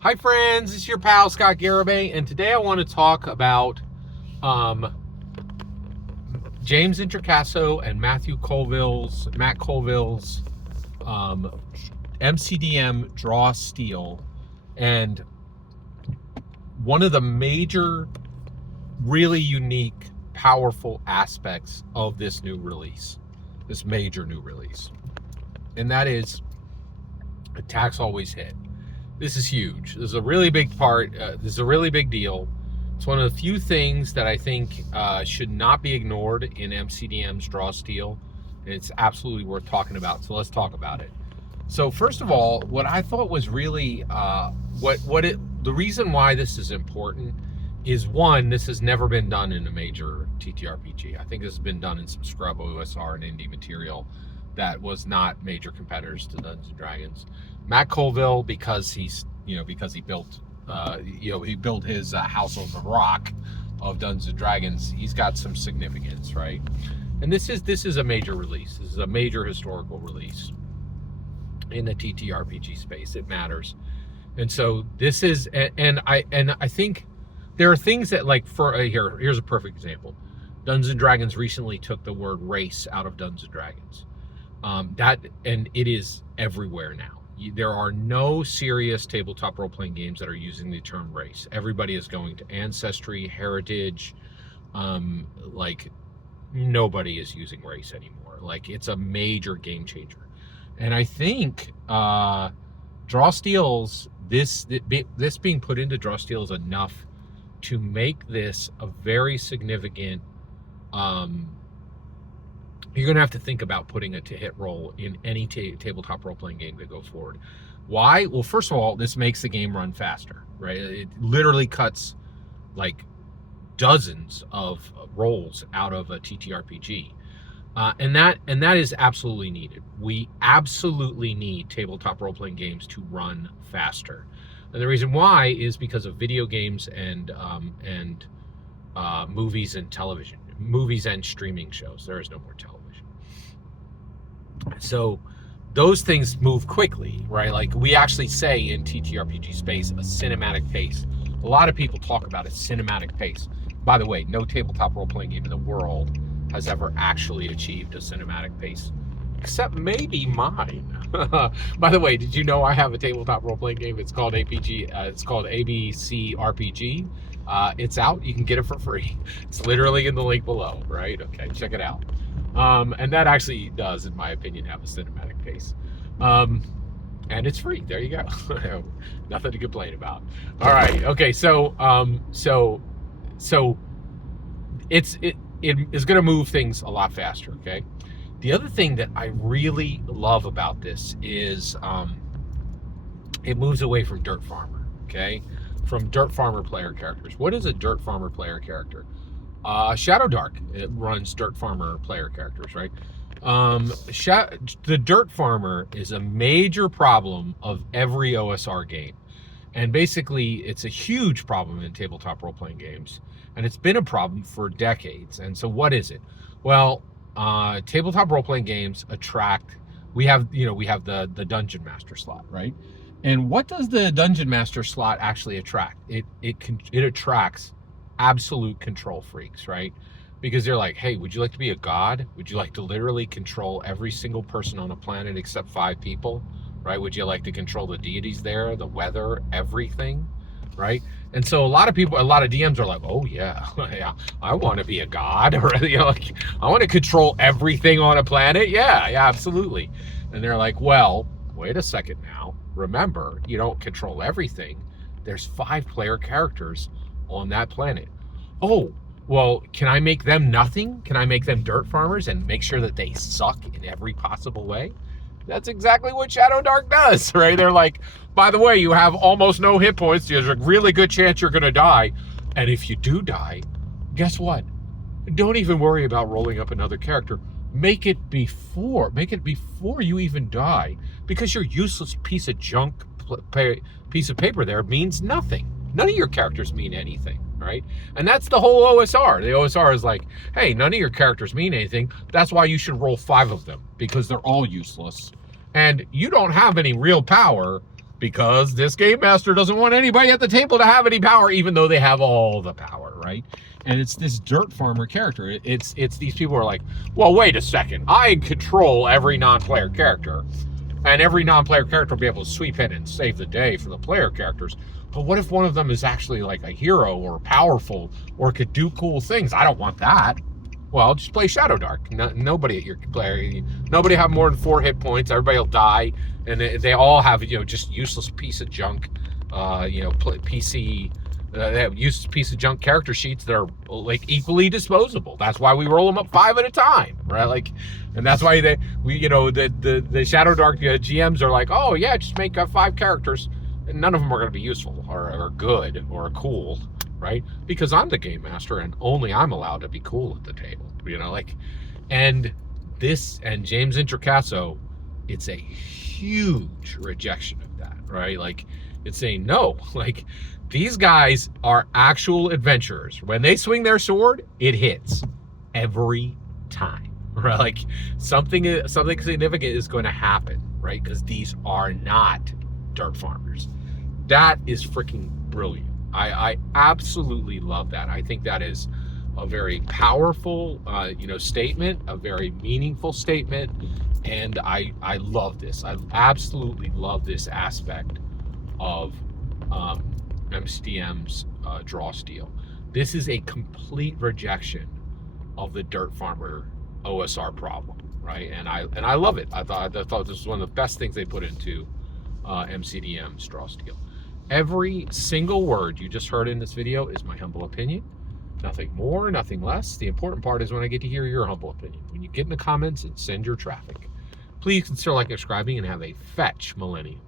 Hi friends, it's your pal Scott Garibay, and today I want to talk about James Introcaso and Matt Colville's MCDM Draw Steel, and one of the major, really unique, powerful aspects of this major new release, and that is attacks always hit. This is huge. This is a really big part. This is a really big deal. It's one of the few things that I think should not be ignored in MCDM's Draw Steel, and it's absolutely worth talking about. So let's talk about it. So first of all, what I thought was really the reason why this is important is, one, this has never been done in a major TTRPG. I think this has been done in some scrub OSR and indie material that was not major competitors to Dungeons and Dragons. Matt Colville, because he built his house on the rock of Dungeons and Dragons, he's got some significance, right? And this is a major release. This is a major historical release in the TTRPG space. It matters. And so this is, and I think there are things that, like, here's a perfect example. Dungeons and Dragons recently took the word race out of Dungeons and Dragons. And it is everywhere now. There are no serious tabletop role-playing games that are using the term race. Everybody is going to ancestry, heritage. Like, nobody is using race anymore. Like, it's a major game changer. And I think Draw Steels, this being put into Draw Steel is enough to make this a very significant. You're going to have to think about putting a hit roll in any tabletop role-playing game to go forward. Why? Well, first of all, this makes the game run faster, right? It literally cuts like dozens of rolls out of a TTRPG. And that is absolutely needed. We absolutely need tabletop role-playing games to run faster. And the reason why is because of video games and movies and television. Movies and streaming shows. There is no more television. So those things move quickly, right? Like, we actually say in TTRPG space, a cinematic pace. A lot of people talk about a cinematic pace. By the way, no tabletop role-playing game in the world has ever actually achieved a cinematic pace, except maybe mine. By the way, did you know I have a tabletop role-playing game? It's called it's called ABC RPG. It's out. You can get it for free. It's literally in the link below, right? Okay, check it out. And that actually does, in my opinion, have a cinematic pace. And it's free. There you go. Nothing to complain about. All right. Okay. So it is going to move things a lot faster. Okay. The other thing that I really love about this is it moves away from Dirt Farmer. Okay. From Dirt Farmer player characters. What is a Dirt Farmer player character? Shadow Dark, it runs Dirt Farmer player characters, right? The Dirt Farmer is a major problem of every OSR game. And basically, it's a huge problem in tabletop role-playing games. And it's been a problem for decades. And so what is it? Well, tabletop role-playing games we have the Dungeon Master slot, right? And what does the Dungeon Master slot actually attract? It attracts absolute control freaks, right? Because they're like, hey, would you like to be a god? Would you like to literally control every single person on a planet except 5 people, right? Would you like to control the deities there, the weather, everything, right? And so a lot of DMs are like, oh yeah, yeah, I want to be a god, or like, I want to control everything on a planet. Yeah, absolutely. And they're like, well, wait a second now. Remember, you don't control everything. There's 5 player characters on that planet. Oh, well, can I make them nothing? Can I make them dirt farmers and make sure that they suck in every possible way? That's exactly what Shadow Dark does, right? They're like, by the way, you have almost no hit points. There's a really good chance you're going to die. And if you do die, guess what? Don't even worry about rolling up another character. Make it before you even die, because your useless piece of junk piece of paper there means nothing. None of your characters mean anything, right? And that's the whole OSR. The OSR is like, hey, none of your characters mean anything. That's why you should roll 5 of them, because they're all useless. And you don't have any real power because this game master doesn't want anybody at the table to have any power, even though they have all the power, right? And it's this dirt farmer character. It's these people who are like, well, wait a second, I control every non-player character, and every non-player character will be able to sweep in and save the day for the player characters. But what if one of them is actually like a hero or powerful or could do cool things? I don't want that. Well, just play Shadow Dark. Nobody at your player, nobody have more than 4 hit points. Everybody will die, and they all have, you know, just useless piece of junk, you know, PC. They have useless piece of junk character sheets that are like equally disposable. That's why we roll them up 5 at a time, right? Like, and that's why you know, the Shadow Dark GMs are like, oh yeah, just make 5 characters, and none of them are going to be useful or good or cool. Right? Because I'm the game master and only I'm allowed to be cool at the table, you know, like, and James Introcaso, it's a huge rejection of that, right? Like, it's saying, no, like, these guys are actual adventurers. When they swing their sword, it hits every time, right? Like, something significant is going to happen, right? Because these are not dirt farmers. That is freaking brilliant. I absolutely love that. I think that is a very powerful, you know, statement, a very meaningful statement, and I love this. I absolutely love this aspect of MCDM's draw steal. This is a complete rejection of the dirt farmer OSR problem, right? And I love it. I thought this was one of the best things they put into MCDM's draw steal. Every single word you just heard in this video is my humble opinion. Nothing more, nothing less. The important part is when I get to hear your humble opinion. When you get in the comments and send your traffic. Please consider liking and subscribing and have a fetch millennium.